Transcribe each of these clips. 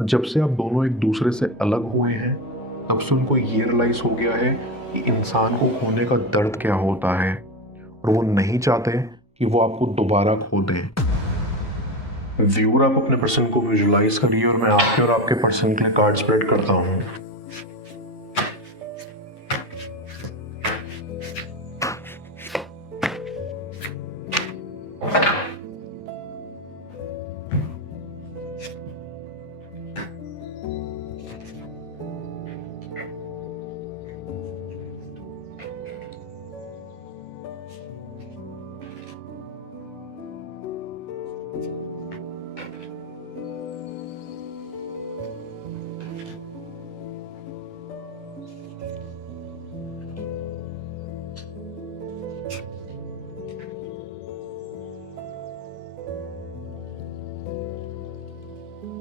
और जब से आप दोनों एक दूसरे से अलग हुए हैं, तब से उनको ये रियलाइज़ हो गया है कि इंसान को खोने का दर्द क्या होता है, और वो नहीं चाहते कि वो आपको दोबारा खो दें। व्यूअर, आप अपने पर्सन को विजुलाइज करिए और मैं आपके और आपके पर्सन के लिए कार्ड स्प्रेड करता हूँ।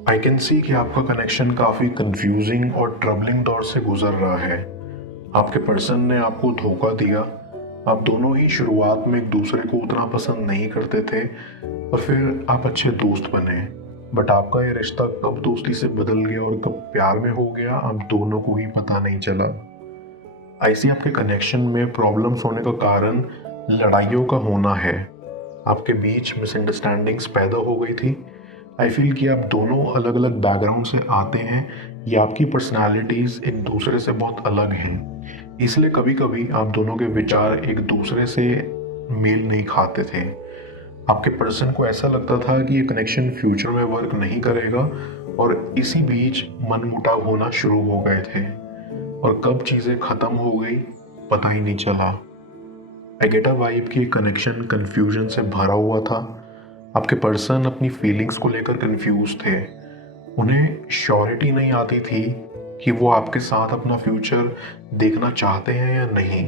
आई कैन सी कि आपका कनेक्शन काफ़ी कंफ्यूजिंग और ट्रबलिंग दौर से गुजर रहा है। आपके पर्सन ने आपको धोखा दिया। आप दोनों ही शुरुआत में एक दूसरे को उतना पसंद नहीं करते थे और फिर आप अच्छे दोस्त बने। बट आपका ये रिश्ता कब दोस्ती से बदल गया और कब प्यार में हो गया, आप दोनों को ही पता नहीं चला। ऐसी आपके कनेक्शन में प्रॉब्लम्स होने का कारण लड़ाइयों का होना है। आपके बीच मिसअंडरस्टैंडिंग्स पैदा हो गई थी। आई फील कि आप दोनों अलग अलग बैकग्राउंड से आते हैं या आपकी पर्सनालिटीज़ एक दूसरे से बहुत अलग हैं, इसलिए कभी कभी आप दोनों के विचार एक दूसरे से मेल नहीं खाते थे। आपके पर्सन को ऐसा लगता था कि ये कनेक्शन फ्यूचर में वर्क नहीं करेगा और इसी बीच मनमुटाव होना शुरू हो गए थे और कब चीज़ें ख़त्म हो गई पता ही नहीं चला। आई गेट अ वाइब कि कनेक्शन कन्फ्यूजन से भरा हुआ था। आपके पर्सन अपनी फीलिंग्स को लेकर कंफ्यूज थे। उन्हें श्योरिटी नहीं आती थी कि वो आपके साथ अपना फ्यूचर देखना चाहते हैं या नहीं।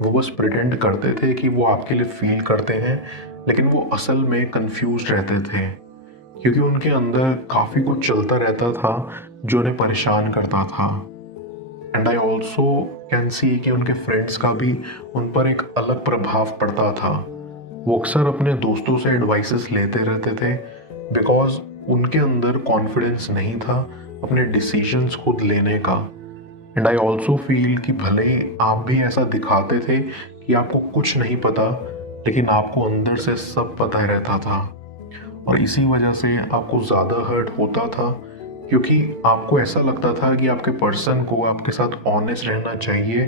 वो बस प्रिटेंड करते थे कि वो आपके लिए फील करते हैं, लेकिन वो असल में कंफ्यूज रहते थे क्योंकि उनके अंदर काफ़ी कुछ चलता रहता था जो उन्हें परेशान करता था। And I also can see कि उनके फ्रेंड्स का भी उन पर एक अलग प्रभाव पड़ता था। वो अक्सर अपने दोस्तों से एडवाइसेस लेते रहते थे बिकॉज उनके अंदर कॉन्फिडेंस नहीं था अपने डिसीजंस खुद लेने का। एंड आई ऑल्सो फील कि भले आप भी ऐसा दिखाते थे कि आपको कुछ नहीं पता, लेकिन आपको अंदर से सब पता रहता था और इसी वजह से आपको ज़्यादा हर्ट होता था क्योंकि आपको ऐसा लगता था कि आपके पर्सन को आपके साथ ऑनेस्ट रहना चाहिए,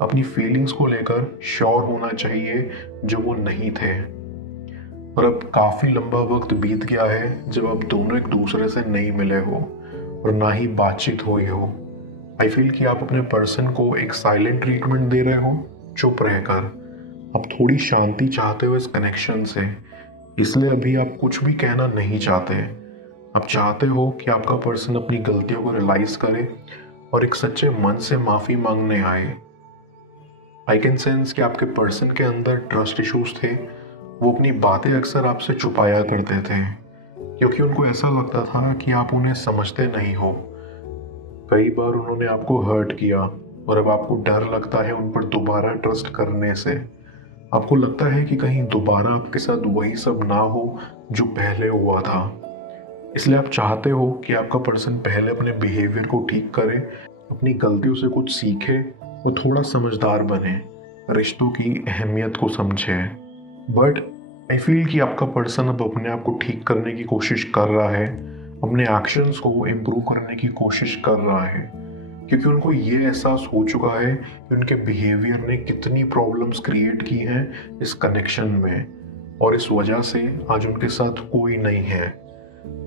अपनी फीलिंग्स को लेकर श्योर होना चाहिए, जो वो नहीं थे। और अब काफ़ी लंबा वक्त बीत गया है जब आप दोनों एक दूसरे से नहीं मिले हो और ना ही बातचीत हुई हो। आई फील कि आप अपने पर्सन को एक साइलेंट ट्रीटमेंट दे रहे हो, चुप रहकर। आप थोड़ी शांति चाहते हो इस कनेक्शन से, इसलिए अभी आप कुछ भी कहना नहीं चाहते। आप चाहते हो कि आपका पर्सन अपनी गलतियों को रियलाइज करे और एक सच्चे मन से माफ़ी मांगने आए। आई कैन सेंस कि आपके पर्सन के अंदर ट्रस्ट इश्यूज थे। वो अपनी बातें अक्सर आपसे छुपाया करते थे क्योंकि उनको ऐसा लगता था कि आप उन्हें समझते नहीं हो। कई बार उन्होंने आपको हर्ट किया और अब आपको डर लगता है उन पर दोबारा ट्रस्ट करने से। आपको लगता है कि कहीं दोबारा आपके साथ वही सब ना हो जो पहले हुआ था। इसलिए आप चाहते हो कि आपका पर्सन पहले अपने बिहेवियर को ठीक करे, अपनी गलतियों से कुछ सीखे और थोड़ा समझदार बने, रिश्तों की अहमियत को समझे। बट आई फील कि आपका पर्सन अब अपने आप को ठीक करने की कोशिश कर रहा है, अपने एक्शंस को इम्प्रूव करने की कोशिश कर रहा है क्योंकि उनको ये एहसास हो चुका है कि उनके बिहेवियर ने कितनी प्रॉब्लम्स क्रिएट की हैं इस कनेक्शन में, और इस वजह से आज उनके साथ कोई नहीं है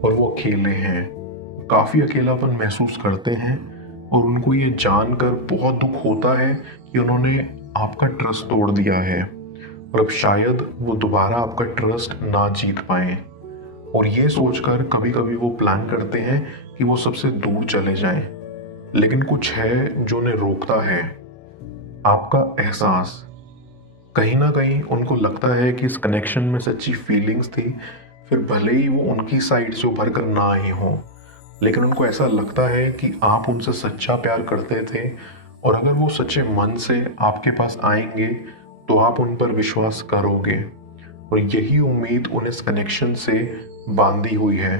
और वो अकेले हैं। काफ़ी अकेलापन महसूस करते हैं और उनको ये जानकर बहुत दुख होता है कि उन्होंने आपका ट्रस्ट तोड़ दिया है और अब शायद वो दोबारा आपका ट्रस्ट ना जीत पाए। और ये सोचकर कभी कभी वो प्लान करते हैं कि वो सबसे दूर चले जाएं, लेकिन कुछ है जो उन्हें रोकता है, आपका एहसास। कहीं ना कहीं उनको लगता है कि इस कनेक्शन में सच्ची फीलिंग्स थी, फिर भले ही वो उनकी साइड से उभर कर ना ही हो, लेकिन उनको ऐसा लगता है कि आप उनसे सच्चा प्यार करते थे और अगर वो सच्चे मन से आपके पास आएंगे तो आप उन पर विश्वास करोगे, और यही उम्मीद उन्हें इस कनेक्शन से बांधी हुई है।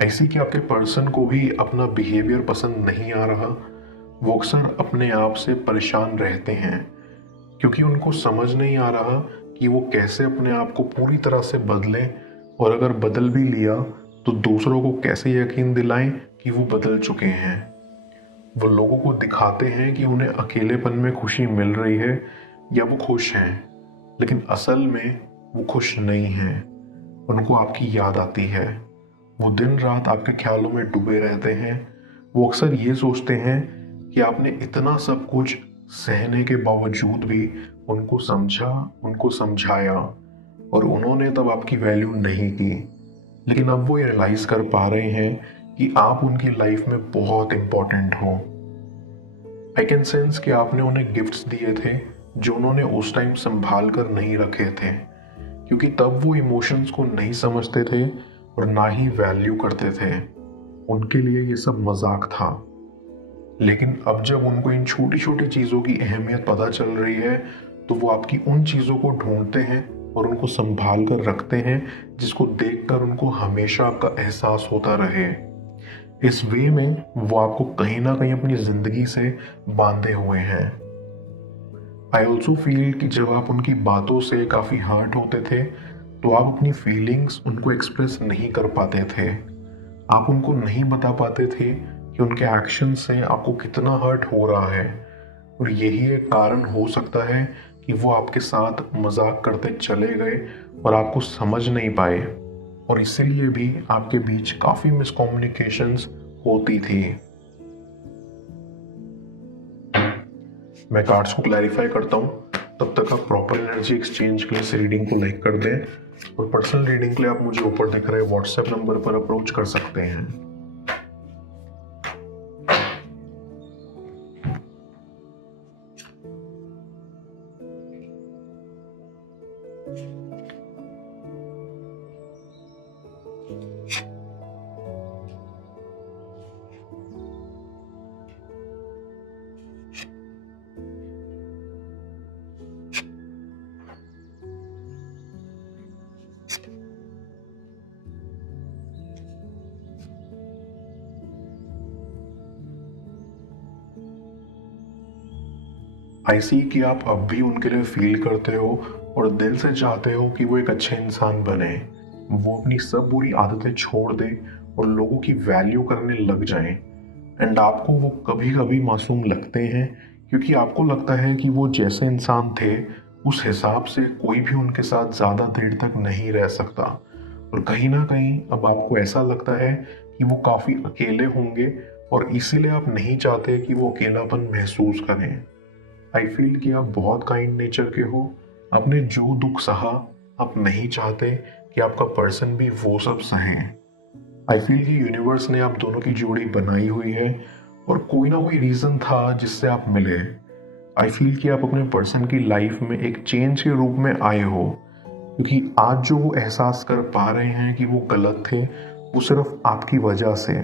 ऐसी कि आपके पर्सन को भी अपना बिहेवियर पसंद नहीं आ रहा, वो अक्सर अपने आप से परेशान रहते हैं क्योंकि उनको समझ नहीं आ रहा कि वो कैसे अपने आप को पूरी तरह से बदलें, और अगर बदल भी लिया तो दूसरों को कैसे यकीन दिलाएं कि वो बदल चुके हैं। वो लोगों को दिखाते हैं कि उन्हें अकेलेपन में खुशी मिल रही है या वो खुश हैं, लेकिन असल में वो खुश नहीं हैं। उनको आपकी याद आती है, वो दिन रात आपके ख्यालों में डूबे रहते हैं। वो अक्सर ये सोचते हैं कि आपने इतना सब कुछ सहने के बावजूद भी उनको समझा, उनको समझाया, और उन्होंने तब आपकी वैल्यू नहीं की। लेकिन अब वो रियलाइज कर पा रहे हैं कि आप उनकी लाइफ में बहुत इंपॉर्टेंट हो। आई कैन सेंस कि आपने उन्हें गिफ्ट्स दिए थे जो उन्होंने उस टाइम संभाल कर नहीं रखे थे, क्योंकि तब वो इमोशंस को नहीं समझते थे और ना ही वैल्यू करते थे। उनके लिए ये सब मजाक था। लेकिन अब जब उनको इन छोटी छोटी चीज़ों की अहमियत पता चल रही है, तो वो आपकी उन चीज़ों को ढूंढते हैं और उनको संभाल कर रखते हैं, जिसको देखकर उनको हमेशा आपका एहसास होता रहे। इस वे में वो आपको कहीं ना कहीं अपनी ज़िंदगी से बांधे हुए हैं। आई ऑल्सो फील कि जब आप उनकी बातों से काफ़ी हर्ट होते थे, तो आप अपनी फीलिंग्स उनको एक्सप्रेस नहीं कर पाते थे। आप उनको नहीं बता पाते थे कि उनके एक्शन से आपको कितना हर्ट हो रहा है, और यही एक कारण हो सकता है कि वो आपके साथ मजाक करते चले गए और आपको समझ नहीं पाए, और इसीलिए भी आपके बीच काफ़ी मिसकम्युनिकेशंस होती थी। मैं कार्ड्स को क्लैरिफाई करता हूँ, तब तक आप प्रॉपर एनर्जी एक्सचेंज के लिए इस रीडिंग को लाइक कर दें, और पर्सनल रीडिंग के लिए आप मुझे ऊपर दिख रहे व्हाट्सएप नंबर पर अप्रोच कर सकते हैं। आई सी कि आप अब भी उनके लिए फील करते हो और दिल से चाहते हो कि वो एक अच्छे इंसान बने, वो अपनी सब बुरी आदतें छोड़ दे और लोगों की वैल्यू करने लग जाएं। एंड आपको वो कभी कभी मासूम लगते हैं, क्योंकि आपको लगता है कि वो जैसे इंसान थे उस हिसाब से कोई भी उनके साथ ज़्यादा देर तक नहीं रह सकता। और कहीं ना कहीं अब आपको ऐसा लगता है कि वो काफ़ी अकेले होंगे, और इसीलिए आप नहीं चाहते कि वो अकेलापन महसूस करें। आई फील कि आप बहुत काइंड नेचर के हो। आपने जो दुख सहा, आप नहीं चाहते कि आपका पर्सन भी वो सब सहे। आई फील कि यूनिवर्स ने आप दोनों की जोड़ी बनाई हुई है, और कोई ना कोई रीज़न था जिससे आप मिले। आई फील कि आप अपने पर्सन की लाइफ में एक चेंज के रूप में आए हो, क्योंकि आज जो वो एहसास कर पा रहे हैं कि वो गलत थे, वो सिर्फ आपकी वजह से।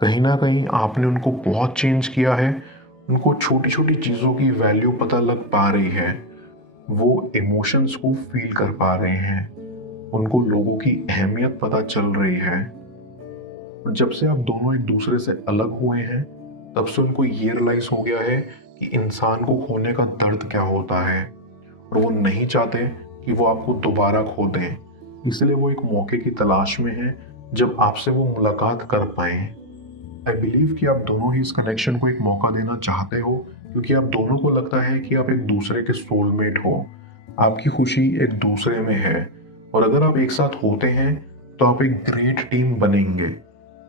कहीं ना कहीं आपने उनको बहुत चेंज किया है। उनको छोटी छोटी चीज़ों की वैल्यू पता लग पा रही है, वो इमोशंस को फील कर पा रहे हैं, उनको लोगों की अहमियत पता चल रही है। और जब से आप दोनों एक दूसरे से अलग हुए हैं, तब से उनको ये रियलाइज हो गया है कि इंसान को खोने का दर्द क्या होता है, और वो नहीं चाहते कि वो आपको दोबारा खो दें। इसलिए वो एक मौके की तलाश में है जब आपसे वो मुलाकात कर पाए। आई बिलीव कि आप दोनों ही इस कनेक्शन को एक मौका देना चाहते हो, क्योंकि आप दोनों को लगता है कि आप एक दूसरे के सोलमेट हो। आपकी खुशी एक दूसरे में है, और अगर आप एक साथ होते हैं तो आप एक ग्रेट टीम बनेंगे।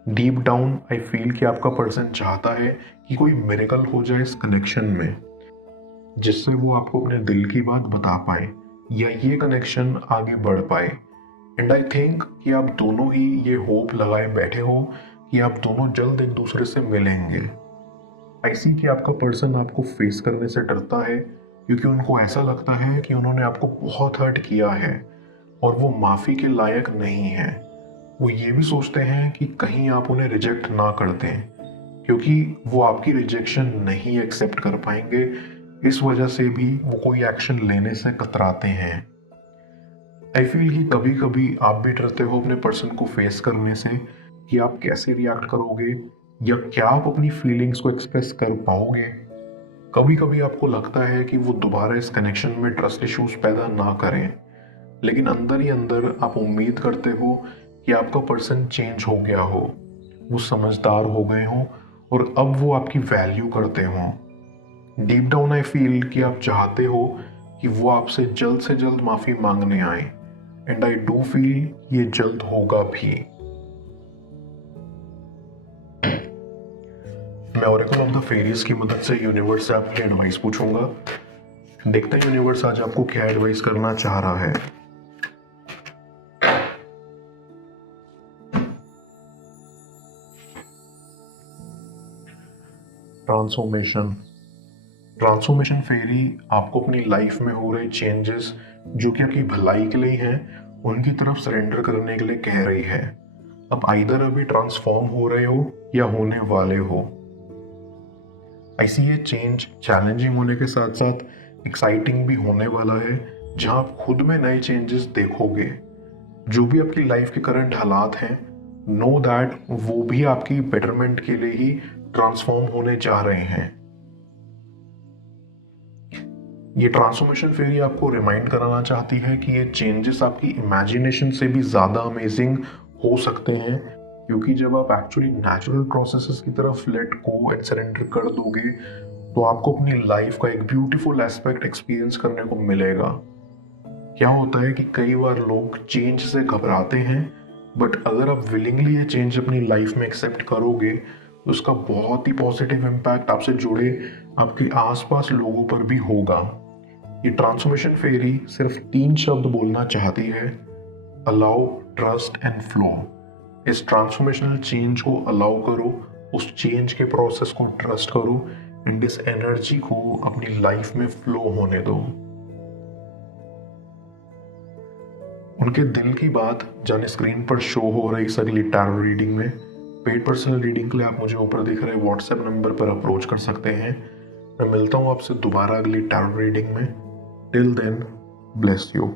डीप डाउन आई फील कि आपका पर्सन चाहता है कि कोई मिरेकल हो जाए इस कनेक्शन में, जिससे वो आपको अपने दिल की बात बता पाए या ये कनेक्शन आगे बढ़ पाए। एंड आई थिंक कि आप दोनों ही ये होप लगाए बैठे हो कि आप दोनों जल्द एक दूसरे से मिलेंगे। आई सी कि आपका पर्सन आपको फेस करने से डरता है, क्योंकि उनको ऐसा लगता है कि उन्होंने आपको बहुत हर्ट किया है और वो माफ़ी के लायक नहीं है। वो ये भी सोचते हैं कि कहीं आप उन्हें रिजेक्ट ना कर दें, क्योंकि वो आपकी रिजेक्शन नहीं एक्सेप्ट कर पाएंगे। इस वजह से भी वो कोई एक्शन लेने से कतराते हैं। आई फील कि कभी कभी आप भी डरते हो अपने पर्सन को फेस करने से, कि आप कैसे रिएक्ट करोगे या क्या आप अपनी फीलिंग्स को एक्सप्रेस कर पाओगे। कभी कभी आपको लगता है कि वो दोबारा इस कनेक्शन में ट्रस्ट इश्यूज पैदा ना करें, लेकिन अंदर ही अंदर आप उम्मीद करते हो कि आपका पर्सन चेंज हो गया हो, वो समझदार हो गए हों और अब वो आपकी वैल्यू करते हों। डीप डाउन आई फील कि आप चाहते हो कि वो आपसे जल्द से जल्द माफी मांगने आए, एंड आई डू फील ये जल्द होगा भी। मैं ओरेकल ऑफ द फेरीज की मदद से यूनिवर्स से आपकी एडवाइस पूछूंगा। देखते हैं यूनिवर्स आज आपको क्या एडवाइस करना चाह रहा है। ट्रांसफॉर्मेशन फेरी आपको अपनी लाइफ में हो रहे चेंजेस जो कि आपकी भलाई के लिए हैं, उनकी तरफ सरेंडर करने के लिए कह रही है। अब आइदर अभी ट्रांसफॉर्म हो रहे हो या होने वाले हो। ऐसी ये चेंज चैलेंजिंग होने के साथ साथ एक्साइटिंग भी होने वाला है, जहां आप खुद में नए चेंजेस देखोगे। जो भी आपकी लाइफ के करंट हालात हैं, नो दैट वो भी आपकी बेटरमेंट के लिए ही ट्रांसफॉर्म होने जा रहे हैं। ये ट्रांसफॉर्मेशन फेरी आपको रिमाइंड कराना चाहती है कि ये चेंजेस आपकी इमेजिनेशन से भी ज़्यादा अमेजिंग हो सकते हैं, क्योंकि जब आप एक्चुअली नेचुरल प्रोसेसेस की तरफ लेट गो एंड सरेंडर कर दोगे तो आपको अपनी लाइफ का एक ब्यूटीफुल एस्पेक्ट एक्सपीरियंस करने को मिलेगा। क्या होता है कि कई बार लोग चेंज से घबराते हैं, बट अगर आप विलिंगली ये चेंज अपनी लाइफ में एक्सेप्ट करोगे तो उसका बहुत ही पॉजिटिव इम्पैक्ट आपसे जुड़े आपके आसपास लोगों पर भी होगा। ये ट्रांसफॉर्मेशन फेरी सिर्फ 3 शब्द बोलना चाहती है: अलाउ, ट्रस्ट एंड फ्लो। इस ट्रांसफॉर्मेशनल चेंज को अलाउ करो, उस चेंज के प्रोसेस को ट्रस्ट करो एंड इस एनर्जी को अपनी लाइफ में फ्लो होने दो। उनके दिल की बात जाने स्क्रीन पर शो हो रही इस अगली टैरो रीडिंग में। पेड पर्सनल रीडिंग के लिए आप मुझे ऊपर दिख रहे व्हाट्सएप नंबर पर अप्रोच कर सकते हैं। मैं मिलता हूँ आपसे दोबारा अगली टैरो रीडिंग में। Till then, bless you.